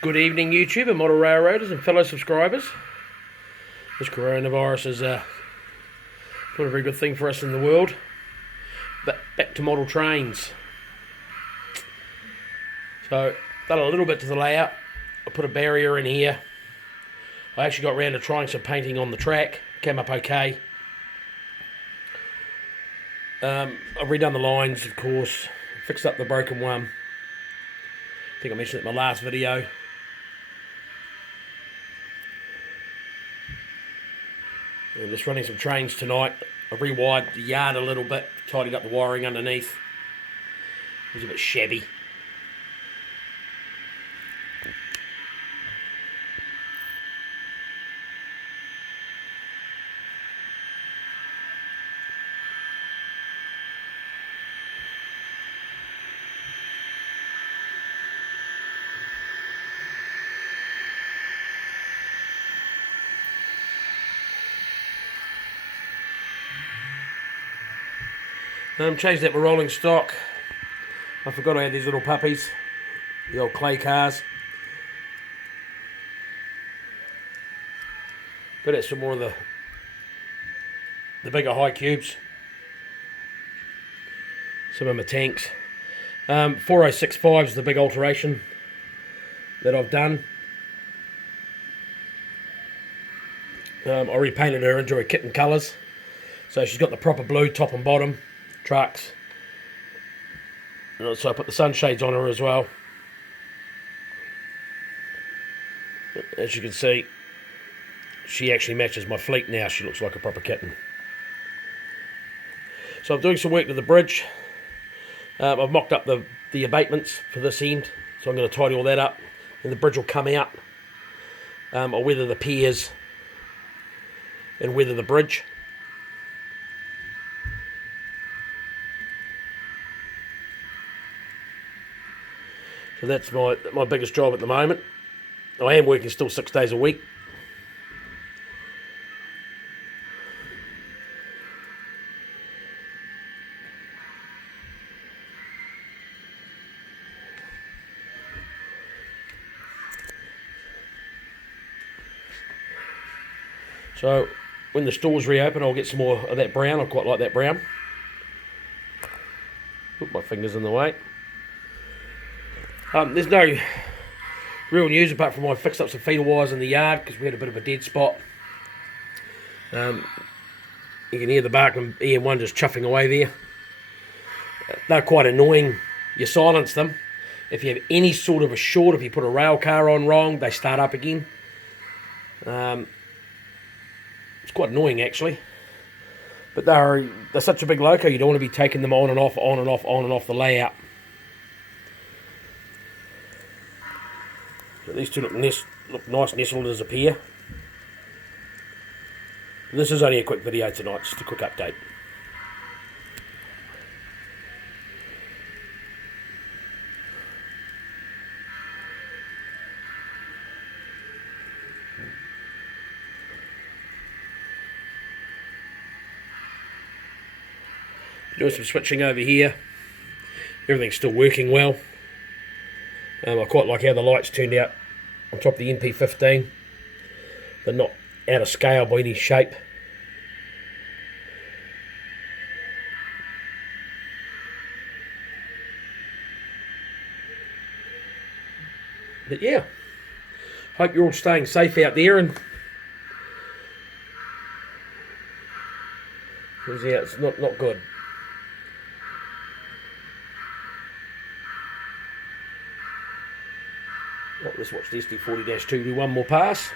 Good evening, YouTube and model railroaders and fellow subscribers. This coronavirus is not a very good thing for us in the world. But back to model trains. So, done a little bit to the layout. I put a barrier in here. I actually got round to trying some painting on the track. Came up okay. I've redone the lines, of course. Fixed up the broken one. I think I mentioned it in my last video. I'm just running some trains tonight. I've rewired the yard a little bit, tidied up the wiring underneath. It was a bit shabby. Changed out my rolling stock. I forgot I had these little puppies, the old clay cars. Got out some more of the bigger high cubes. Some of my tanks. 4065 is the big alteration that I've done. I repainted her into her kitten colours. So she's got the proper blue top and bottom. Trucks. So I put the sunshades on her as well. As you can see, she actually matches my fleet now. She looks like a proper kitten. So I'm doing some work to the bridge. I've mocked up the abatements for this end. So I'm going to tidy all that up. And the bridge will come out. I'll weather the piers and weather the bridge. So that's my biggest job at the moment. I am working still 6 days a week. So when the stores reopen, I'll get some more of that brown. I quite like that brown. Put my fingers in the way. There's no real news apart from I fixed up some feeder wires in the yard because we had a bit of a dead spot. You can hear the Barkman EM1 just chuffing away there. They're quite annoying. You silence them. If you have any sort of a short, if you put a rail car on wrong, they start up again. It's quite annoying actually. But they're such a big loco, you don't want to be taking them on and off, on and off, on and off the layout. So these two look nice nestled as a pair. This is only a quick video tonight, just a quick update. Doing some switching over here. Everything's still working well. I quite like how the lights turned out on top of the NP15. They're not out of scale by any shape. But yeah, hope you're all staying safe out there. And yeah, it's not good. Let's watch the SD40-2 do one more pass.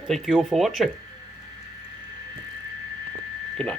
Thank you all for watching. Good night.